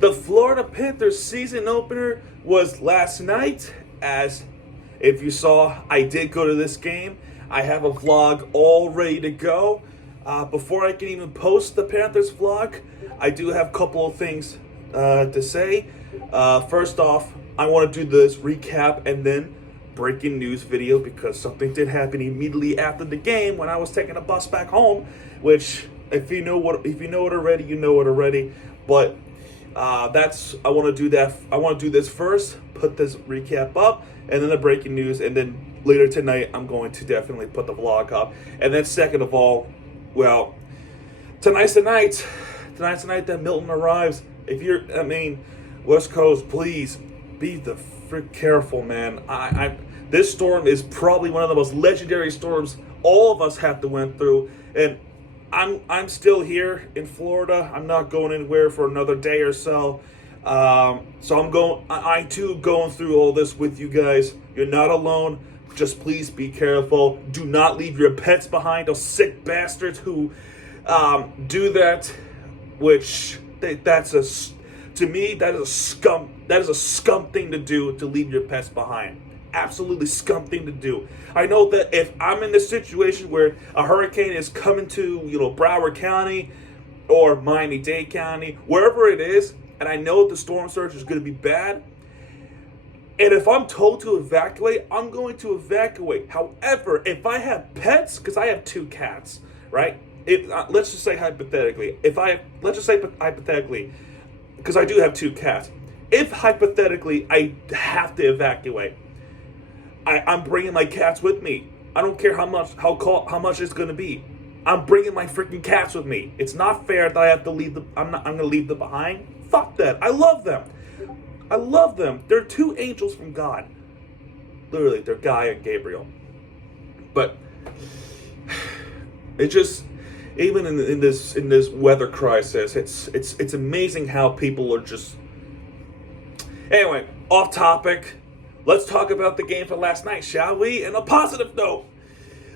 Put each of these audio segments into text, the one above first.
The Florida Panthers season opener was last night. As if you saw, I did go to this game. I have a vlog all ready to go. Before I can even post the Panthers vlog, I do have a couple of things to say. First off, I want to do this recap and then breaking news video because something did happen immediately after the game when I was taking a bus back home. Which, if you know it already, you know it already. But I want to do that. I want to do this first, put this recap up, and then the breaking news, and then later tonight I'm going to definitely put the vlog up. And then second of all, well, tonight's the night. Tonight's the night that Milton arrives. West Coast, please be the frick careful, man. This storm is probably one of the most legendary storms all of us have to went through, and I'm still here in Florida. I'm not going anywhere for another day or so. So I too going through all this with you guys. You're not alone. Just please be careful. Do not leave your pets behind. Those sick bastards who do that, to me that is a scum thing to do, to leave your pets behind. Absolutely scum thing to do. I know that if I'm in this situation where a hurricane is coming to, Broward County or Miami-Dade County, wherever it is, and I know the storm surge is going to be bad, and if I'm told to evacuate, I'm going to evacuate. However, if I have pets, because I have 2 cats, right? Let's just say hypothetically, because I do have 2 cats, if hypothetically I have to evacuate, I'm bringing my cats with me. I don't care how much it's going to be. I'm bringing my freaking cats with me. It's not fair that I have to leave them. I'm going to leave them behind. Fuck that. I love them. I love them. They're 2 angels from God. Literally, they're Guy and Gabriel. But it just, even in this weather crisis, it's amazing how people are just. Anyway, off topic. Let's talk about the game for last night, shall we? And a positive note.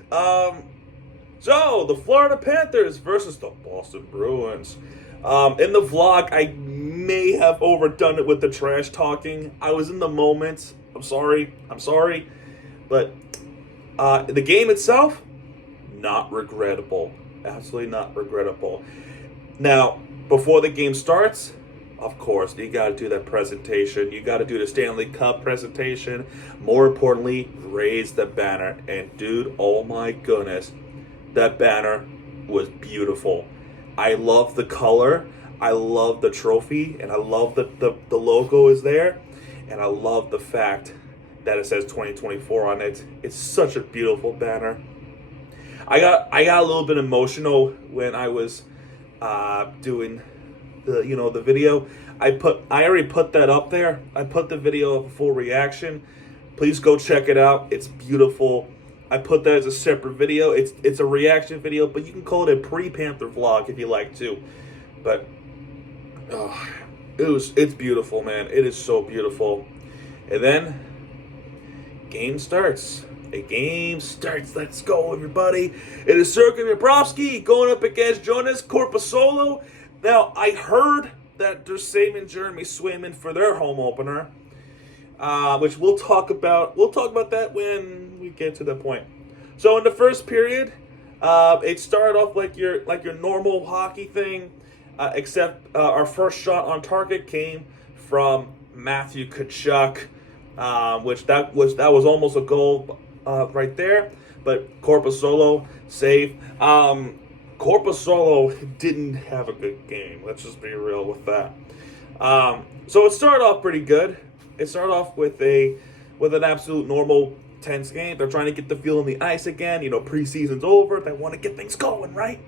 So, the Florida Panthers versus the Boston Bruins. In the vlog, I may have overdone it with the trash talking. I was in the moment. I'm sorry. But the game itself, not regrettable. Absolutely not regrettable. Now, before the game starts, of course, you got to do that presentation. You got to do the Stanley Cup presentation. More importantly, raise the banner. And dude, oh my goodness, that banner was beautiful. I love the color. I love the trophy. And I love that the logo is there. And I love the fact that it says 2024 on it. It's such a beautiful banner. I got a little bit emotional when I was doing the video. I already put that up there. I put the video of a full reaction. Please go check it out. It's beautiful. I put that as a separate video. It's a reaction video, but you can call it a pre-Panther vlog if you like to. But it's beautiful, man. It is so beautiful. And then game starts. A game starts. Let's go, everybody. It is Sergei Bobrovsky going up against Jonas Korpisalo. Now, I heard that they're saving Jeremy Swayman for their home opener, which we'll talk about. We'll talk about that when we get to that point. So in the first period, it started off like your normal hockey thing, except our first shot on target came from Matthew Tkachuk, which that was almost a goal right there, but Korpisalo save. Korpisalo didn't have a good game. Let's just be real with that. So it started off pretty good. It started off with an absolute normal tense game. They're trying to get the feel on the ice again. Preseason's over. They want to get things going, right?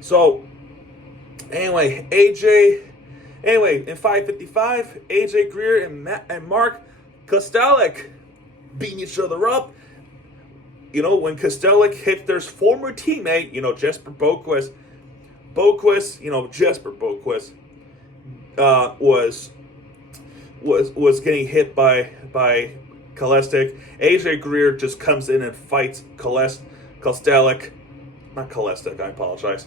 So anyway, in 5:55, AJ Greer and Mark Kostelek beating each other up. When Kostelek hit their former teammate, Jesper Boquist, Jesper Boquist was getting hit by Kolesnik. AJ Greer just comes in and fights Kostelek. Not Kolesnik, I apologize.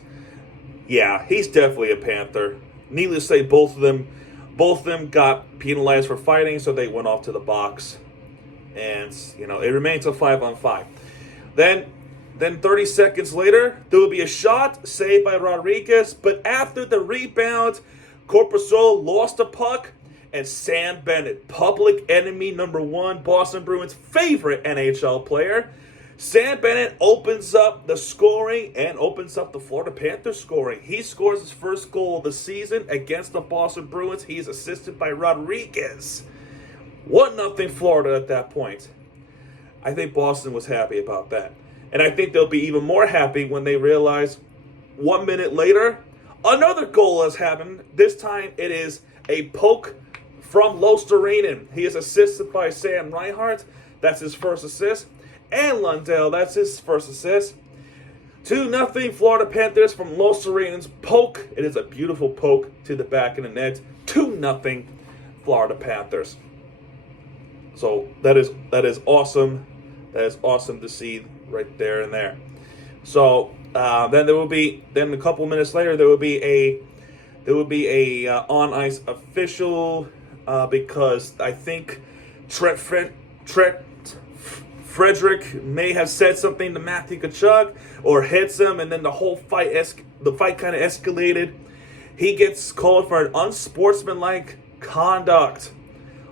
Yeah, he's definitely a Panther. Needless to say, both of them Both of them got penalized for fighting, so they went off to the box. And, it remains a 5-on-5. Then 30 seconds later, there will be a shot saved by Rodriguez. But after the rebound, Corpusolo lost the puck. And Sam Bennett, public enemy number one, Boston Bruins' favorite NHL player, Sam Bennett opens up the scoring and opens up the Florida Panthers scoring. He scores his first goal of the season against the Boston Bruins. He is assisted by Rodriguez. 1-0 Florida at that point. I think Boston was happy about that. And I think they'll be even more happy when they realize 1 minute later, another goal has happened. This time it is a poke from Losterinen. He is assisted by Sam Reinhart. That's his first assist. And Lundell, that's his first assist. 2-0 Florida Panthers from Losterinen's poke. It is a beautiful poke to the back of the net. 2-0 Florida Panthers. So that is awesome. That is awesome to see right there and there. So then a couple minutes later there will be a on ice official because I think Trent Frederick may have said something to Matthew Tkachuk or hits him, and then the fight kind of escalated. He gets called for an unsportsmanlike conduct.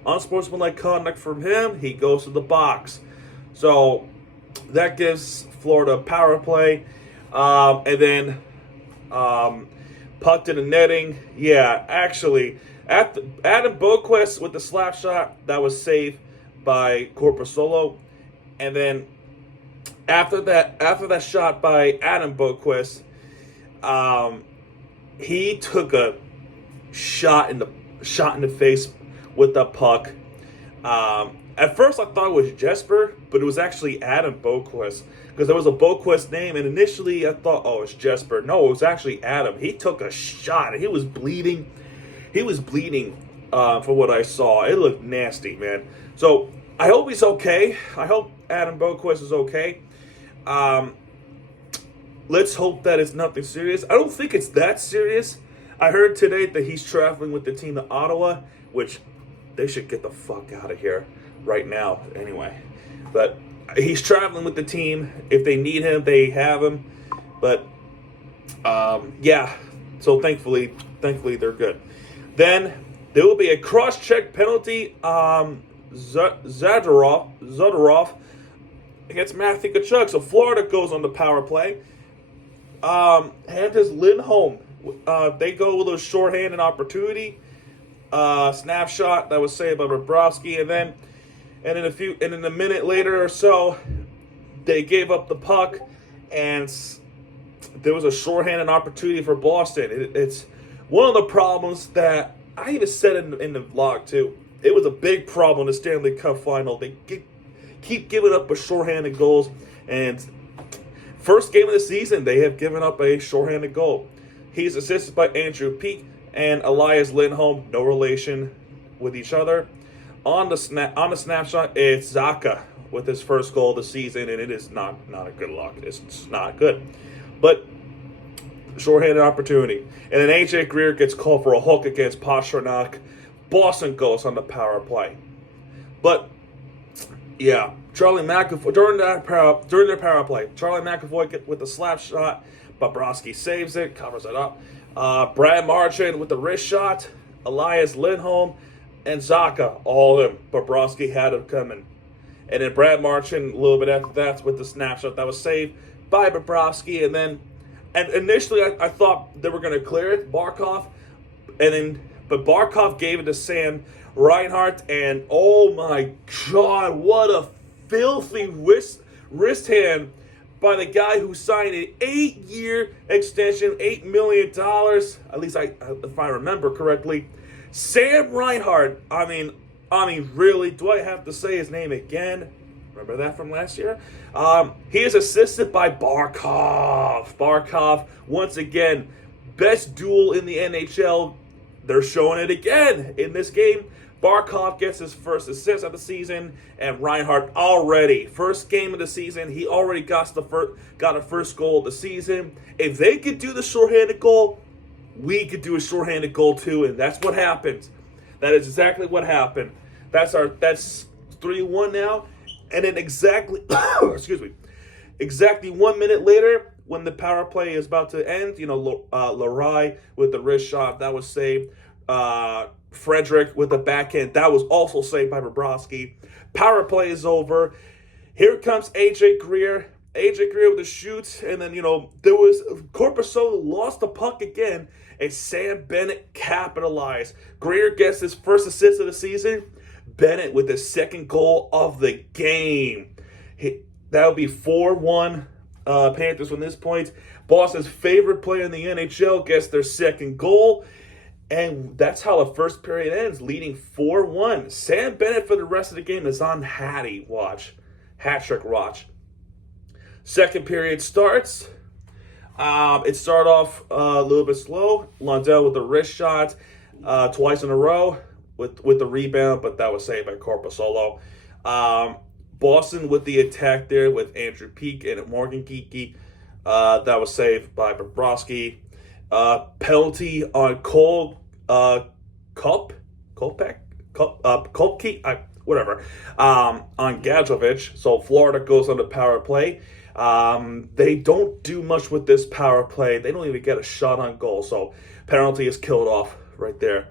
Unsportsmanlike conduct from him. He goes to the box. So that gives Florida power play. And then puck to the netting. Yeah, actually, Adam Boquist with the slap shot, that was saved by Corpusolo. And then after that shot by Adam Boquist, he took a shot in the face with the puck. At first I thought it was Jesper, but it was actually Adam Boquist, because there was a Boquist name, and initially I thought, oh, it's Jesper. No, it was actually Adam. He took a shot, and he was bleeding. From what I saw. It looked nasty, man. So I hope he's okay. I hope Adam Boquist is okay. Let's hope that it's nothing serious. I don't think it's that serious. I heard today that he's traveling with the team to Ottawa, which they should get the fuck out of here right now anyway. But he's traveling with the team. If they need him, they have him. But yeah, so thankfully they're good. Then there will be a cross-check penalty. Zadorov against Matthew Tkachuk. So Florida goes on the power play. Panthers Lindholm. They go with a shorthanded opportunity. Snapshot that was saved by Bobrovsky, and then a minute later or so, they gave up the puck, and there was a shorthanded opportunity for Boston. It's one of the problems that I even said in the vlog too. It was a big problem in the Stanley Cup final. They keep giving up with shorthanded goals, and first game of the season, they have given up a shorthanded goal. He's assisted by Andrew Peeke and Elias Lindholm, no relation with each other. On the snapshot, it's Zacha with his first goal of the season, and it is not a good look. It's not good. But shorthanded opportunity. And then AJ Greer gets called for a hook against Pastrnak. Boston goes on the power play. But yeah, Charlie McAvoy during their power play, Charlie McAvoy with the slap shot. Bobrovsky saves it, covers it up. Brad Marchand with the wrist shot. Elias Lindholm and Zacha, all of them. Bobrovsky had it coming. And then Brad Marchand a little bit after that with the snapshot that was saved by Bobrovsky. And initially I thought they were going to clear it, Barkov. But Barkov gave it to Sam Reinhart. And oh my God, what a filthy wrist hand by the guy who signed an 8-year extension, $8 million, at least if I remember correctly. Sam Reinhart, I mean, really, do I have to say his name again? Remember that from last year? He is assisted by Barkov. Barkov, once again, best duel in the NHL. They're showing it again in this game. Barkov gets his first assist of the season, and Reinhart already, first game of the season, he already got a first goal of the season. If they could do the shorthanded goal, we could do a shorthanded goal too, and that's what happened. That is exactly what happened. That's 3-1 now. And then exactly excuse me. Exactly 1 minute later, when the power play is about to end, Lerai with the wrist shot, that was saved. Frederick with the backhand, that was also saved by Bobrovsky. Power play is over. Here comes AJ Greer. AJ Greer with the shoots, and then, there was Corpusolo lost the puck again, and Sam Bennett capitalized. Greer gets his first assist of the season. Bennett with the second goal of the game. That'll be 4-1 Panthers from this point. Boston's favorite player in the NHL gets their second goal. And that's how the first period ends, leading 4-1. Sam Bennett for the rest of the game is on Hattie watch. Hat trick watch. Second period starts. It started off a little bit slow. Lundell with the wrist shot twice in a row with the rebound, but that was saved by Corpusolo. Boston with the attack there with Andrew Peeke and Morgan Geekie. That was saved by Bobrovsky. Penalty on whatever, on Gadjovich. So Florida goes on the power play. They don't do much with this power play. They don't even get a shot on goal. So penalty is killed off right there.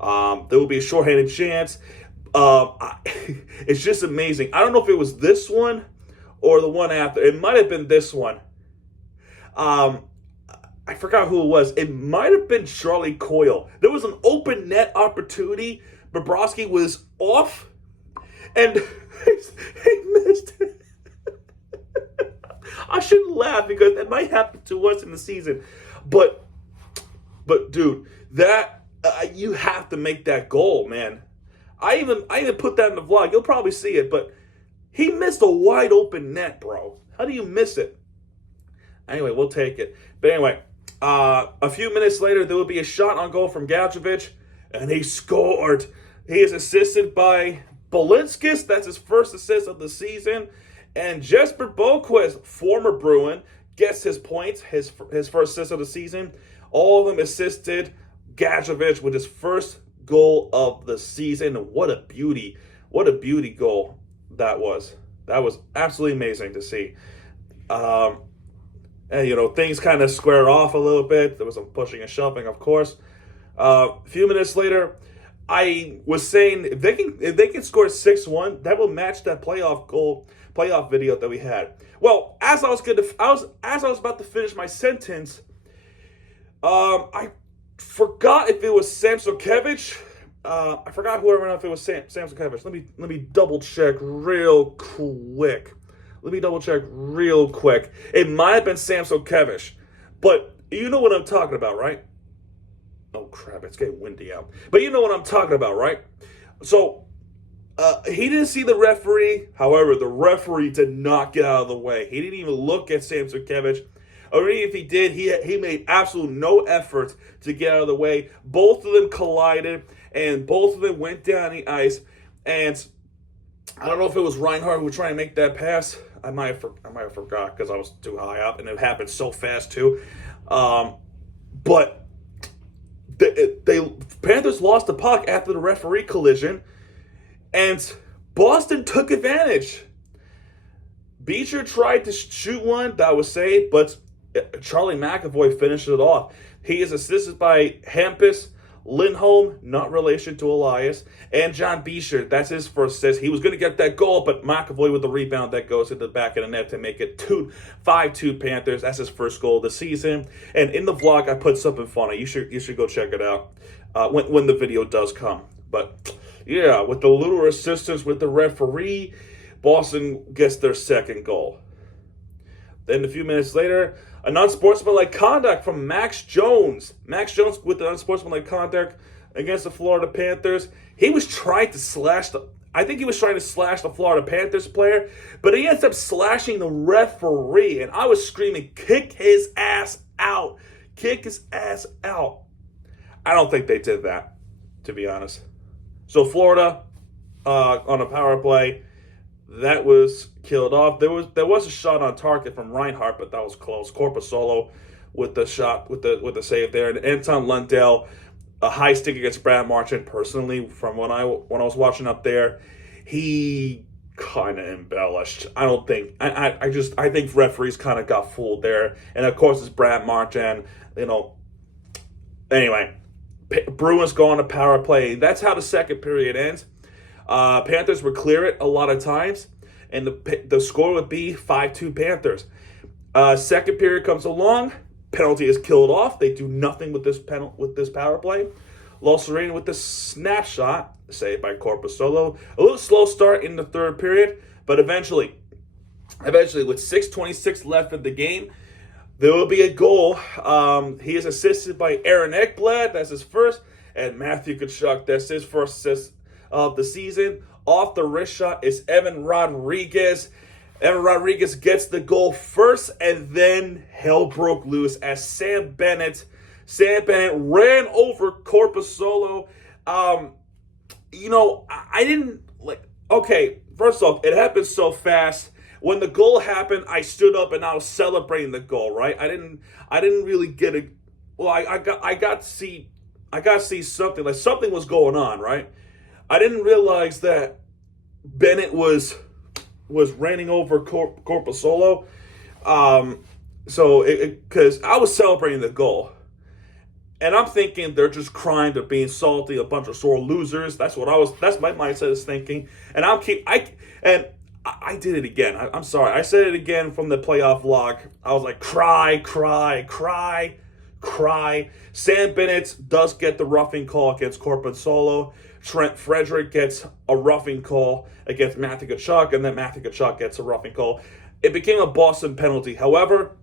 There will be a shorthanded chance. It's just amazing. I don't know if it was this one or the one after. It might have been this one. I forgot who it was. It might have been Charlie Coyle. There was an open net opportunity. Bobrovsky was off, and he missed it. I shouldn't laugh because that might happen to us in the season. But dude, that you have to make that goal, man. I even put that in the vlog. You'll probably see it, but he missed a wide open net, bro. How do you miss it? Anyway, we'll take it. But anyway, a few minutes later, there will be a shot on goal from Gadjovich, and he scored. He is assisted by Balinskis. That's his first assist of the season. And Jesper Boquist, former Bruin, gets his points, his first assist of the season. All of them assisted Gadjovich with his first goal of the season. What a beauty. What a beauty goal that was. That was absolutely amazing to see. And, things kind of square off a little bit. There was some pushing and shoving, of course. A few minutes later, I was saying if they can score 6-1, that will match that playoff video that we had. Well, as I was about to finish my sentence, I forgot if it was Samsonkiewicz. I forgot whoever, if it was Samsonkiewicz. Let me double check real quick. It might have been Samsonkiewicz, but you know what I'm talking about, right? Oh crap, it's getting windy out. But you know what I'm talking about, right? So he didn't see the referee. However, the referee did not get out of the way. He didn't even look at Samsonkiewicz. Or even if he did, he made absolutely no effort to get out of the way. Both of them collided, and both of them went down the ice. And I don't know if it was Reinhardt who was trying to make that pass. I might have forgot because I was too high up, and it happened so fast too. But they Panthers lost the puck after the referee collision, and Boston took advantage. Beecher tried to shoot one that was saved, but Charlie McAvoy finished it off. He is assisted by Hampus Lindholm, not relation to Elias, and John Beecher. That's his first assist. He was going to get that goal, but McAvoy with the rebound that goes to the back of the net to make it 5-2 Panthers. That's his first goal of the season. And in the vlog, I put something funny. You should go check it out when the video does come. But yeah, with the little assistance with the referee, Boston gets their second goal. Then a few minutes later, an unsportsmanlike conduct from Max Jones. Max Jones with the unsportsmanlike conduct against the Florida Panthers. He was trying to slash the Florida Panthers player, but he ends up slashing the referee. And I was screaming, kick his ass out. Kick his ass out. I don't think they did that, to be honest. So Florida, on a power play, that was killed off. There was a shot on target from Reinhardt, but that was close. Corpusolo with the shot, with the save there, and Anton Lundell a high stick against Brad Marchand. Personally, from when I was watching up there, he kind of embellished. I don't think I think referees kind of got fooled there, and of course it's Brad Marchand. Anyway, Bruins go on a power play. That's how the second period ends. Panthers would clear it a lot of times, and the score would be 5-2 Panthers. Second period comes along. Penalty is killed off. They do nothing with this power play. Los Serene with the snapshot, saved by Corpusolo. A little slow start in the third period, but eventually with 6:26 left in the game, there will be a goal. He is assisted by Aaron Ekblad. That's his first. And Matthew Tkachuk. That's his first assist of the season. Off the wrist shot is Evan Rodriguez. Evan Rodriguez gets the goal first, and then hell broke loose as Sam Bennett ran over Corpusolo. I didn't like. Okay, first off, it happened so fast. When the goal happened, I stood up and I was celebrating the goal. Right? I didn't really get it. Well, I got to see something, like something was going on. Right? I didn't realize that Bennett was running over Corpusolo. Because I was celebrating the goal. And I'm thinking they're just crying, they're being salty, a bunch of sore losers. That's my mindset is thinking. And I did it again. I'm sorry. I said it again from the playoff vlog. I was like, cry, cry, cry, cry. Sam Bennett does get the roughing call against Corpusolo. Trent Frederick gets a roughing call against Matthew Tkachuk, and then Matthew Tkachuk gets a roughing call. It became a Boston penalty. However,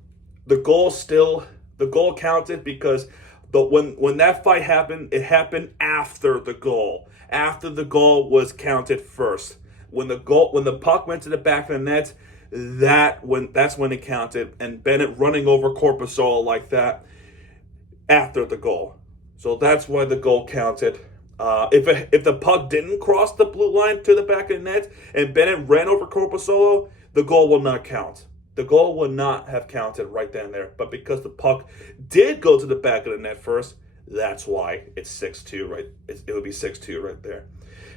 the goal counted because when that fight happened, it happened after the goal. After the goal was counted first. When the puck went to the back of the net, that's when it counted. And Bennett running over Corpusolo like that after the goal. So that's why the goal counted. If the puck didn't cross the blue line to the back of the net and Bennett ran over Corpusolo, the goal will not count. The goal would not have counted right then and there. But because the puck did go to the back of the net first, that's why it's 6-2, right? It would be 6-2 right there.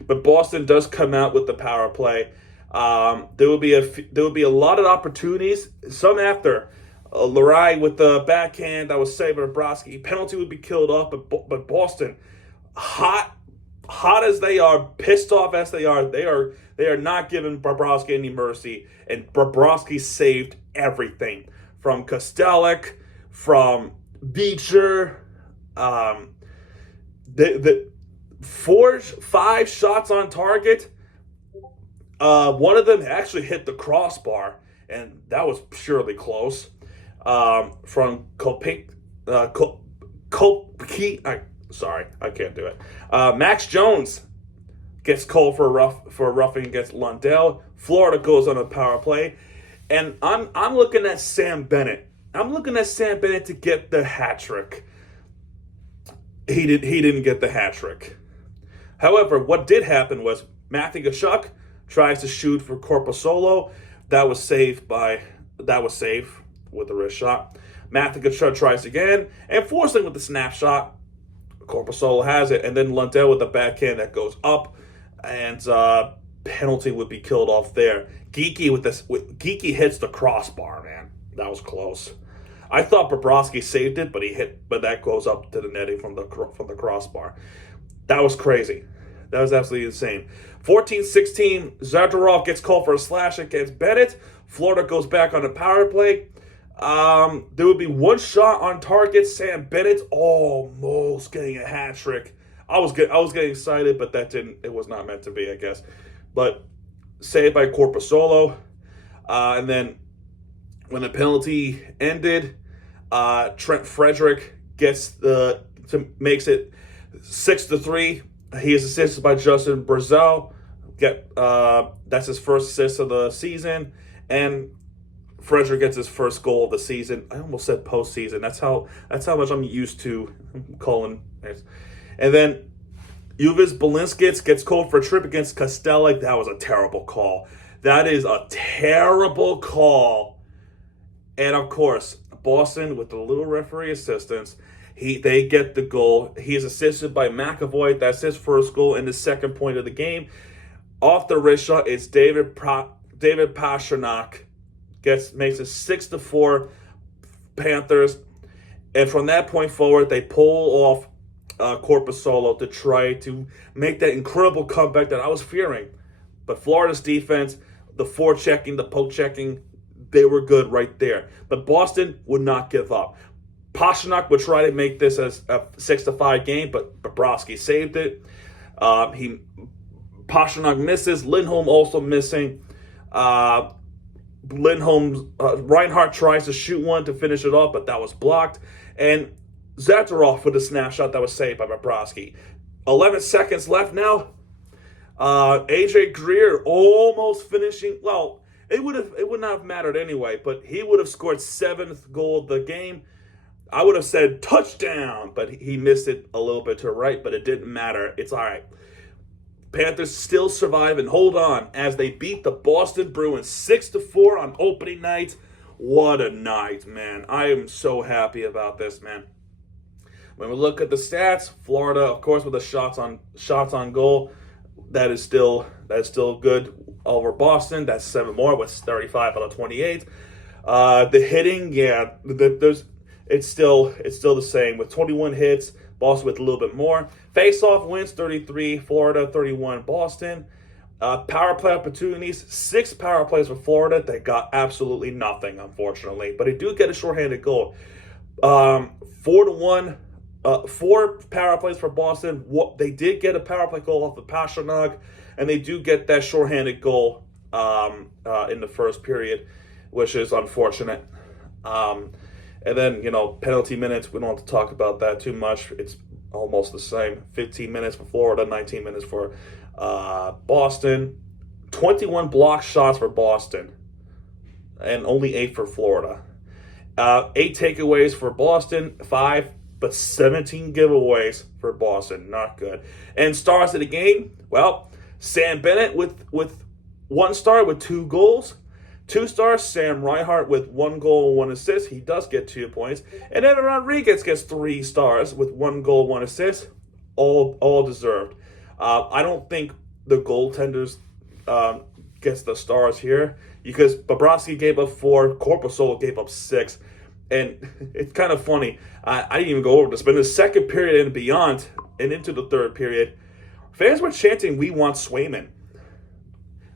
But Boston does come out with the power play. There will be a lot of opportunities. Some after Lerai with the backhand that was saved by Bobrovsky. Penalty would be killed off, but Boston, hot as they are, pissed off as they are not giving Bobrovsky any mercy. And Bobrovsky saved everything from Kostelek, from Beecher. The 5 shots on target. One of them actually hit the crossbar, and that was purely close. From Kopik. Sorry, I can't do it. Max Jones gets called for a roughing against Lundell. Florida goes on a power play, and I'm looking at Sam Bennett. I'm looking at Sam Bennett to get the hat trick. He didn't get the hat trick. However, what did happen was Matthew Tkachuk tries to shoot for Corpusolo. That was saved with the wrist shot. Matthew Tkachuk tries again and forcing with the snapshot. Corpusolo has it, and then Lundell with the backhand that goes up, and penalty would be killed off there. Geeky hits the crossbar, man. That was close. I thought Bobrovsky saved it, but that goes up to the netting from the crossbar. That was crazy. That was absolutely insane. 14-16, Zadorov gets called for a slash against Bennett. Florida goes back on the power play. There would be one shot on target. Sam Bennett almost getting a hat trick. I was getting excited, but it was not meant to be, I guess. But saved by Corpusolo. And then when the penalty ended, Trent Frederick makes it 6-3. He is assisted by Justin Brazeau. That's his first assist of the season, and Frederick gets his first goal of the season. I almost said postseason. That's how much I'm used to calling it. And then Uvis Balinskis gets called for a trip against Kostelek. That was a terrible call. That is a terrible call. And of course, Boston with the little referee assistance, They get the goal. He is assisted by McAvoy. That's his first goal and the second point of the game. Off the wrist shot, it's David Pastrnak makes it 6-4 Panthers. And from that point forward, they pull off Corpusolo to try to make that incredible comeback that I was fearing. But Florida's defense, the forechecking, the poke checking, they were good right there. But Boston would not give up. Pastrnak would try to make this as a 6-5 game, but Bobrovsky saved it. Pastrnak misses. Lindholm also missing. Reinhart tries to shoot one to finish it off, but that was blocked. And Zadorov with a snapshot that was saved by Bobrovsky. 11 seconds left now. AJ Greer almost finishing. Well, it would not have mattered anyway, but he would have scored 7th goal of the game. I would have said touchdown, but he missed it a little bit to the right, but it didn't matter. It's all right. Panthers still survive and hold on as they beat the Boston Bruins 6-4 on opening night. What a night, man. I am so happy about this, man. When we look at the stats, Florida, of course, with the shots on goal, that is still good over Boston. That's 7 more with 35 out of 28. The hitting, yeah, it's still the same with 21 hits. Boston with a little bit more. Face-off wins 33, Florida 31, Boston. Power play opportunities, 6 power plays for Florida. They got absolutely nothing, unfortunately. But they do get a shorthanded goal. 4-1, 4 power plays for Boston. They did get a power play goal off of Pastrnak, and they do get that shorthanded goal in the first period, which is unfortunate. And then, penalty minutes, we don't have to talk about that too much. It's almost the same. 15 minutes for Florida, 19 minutes for Boston. 21 block shots for Boston, and only 8 for Florida. 8 takeaways for Boston, 5, but 17 giveaways for Boston. Not good. And stars of the game, well, Sam Bennett with 1 star with 2 goals. 2 stars, Sam Reinhart with 1 goal and 1 assist. He does get 2 points. And Evan Rodriguez gets 3 stars with 1 goal, 1 assist. All deserved. I don't think the goaltenders gets the stars here because Bobrovsky gave up 4, Corpusolo gave up 6. And it's kind of funny. I didn't even go over this, but in the second period and beyond and into the third period, fans were chanting, "We want Swayman."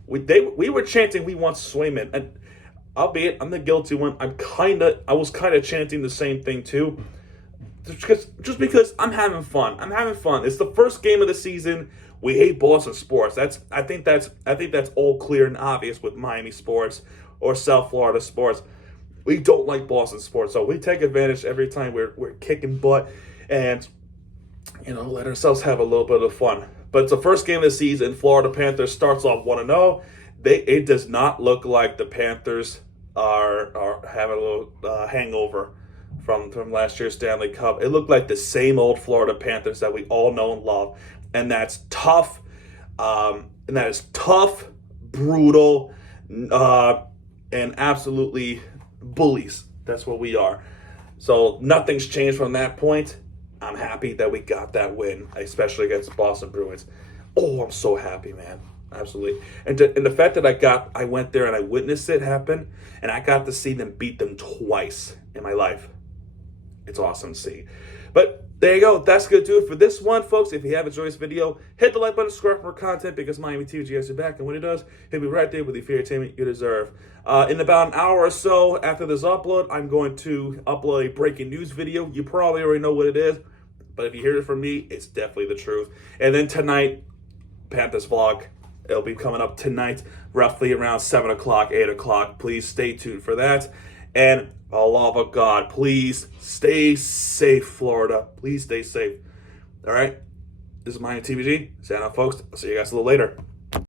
We were chanting, "We want Swayman," and albeit I'm the guilty one. I was kind of chanting the same thing too, just because I'm having fun. It's the first game of the season. We hate Boston sports. I think that's all clear and obvious with Miami sports or South Florida sports. We don't like Boston sports, so we take advantage every time we're kicking butt and let ourselves have a little bit of fun. But it's the first game of the season. Florida Panthers starts off 1-0. It does not look like the Panthers are having a little hangover from last year's Stanley Cup. It looked like the same old Florida Panthers that we all know and love, and that's tough. Brutal, and absolutely bullies. That's what we are. So nothing's changed from that point. I'm happy that we got that win, especially against the Boston Bruins. Oh, I'm so happy, man. Absolutely. And the fact that I went there and I witnessed it happen, and I got to see them beat them twice in my life. It's awesome to see. But there you go. That's going to do it for this one, folks. If you have enjoyed this video, hit the like button, subscribe for more content because Miami TVG has your back. And when it does, he'll be right there with the fair entertainment you deserve. In about an hour or so after this upload, I'm going to upload a breaking news video. You probably already know what it is, but if you hear it from me, it's definitely the truth. And then tonight, Panthers vlog. It'll be coming up tonight, roughly around 7 o'clock, 8 o'clock. Please stay tuned for that. And for the love of God, please stay safe, Florida. Please stay safe. All right? This is Miami TVG. Sign out, folks. I'll see you guys a little later.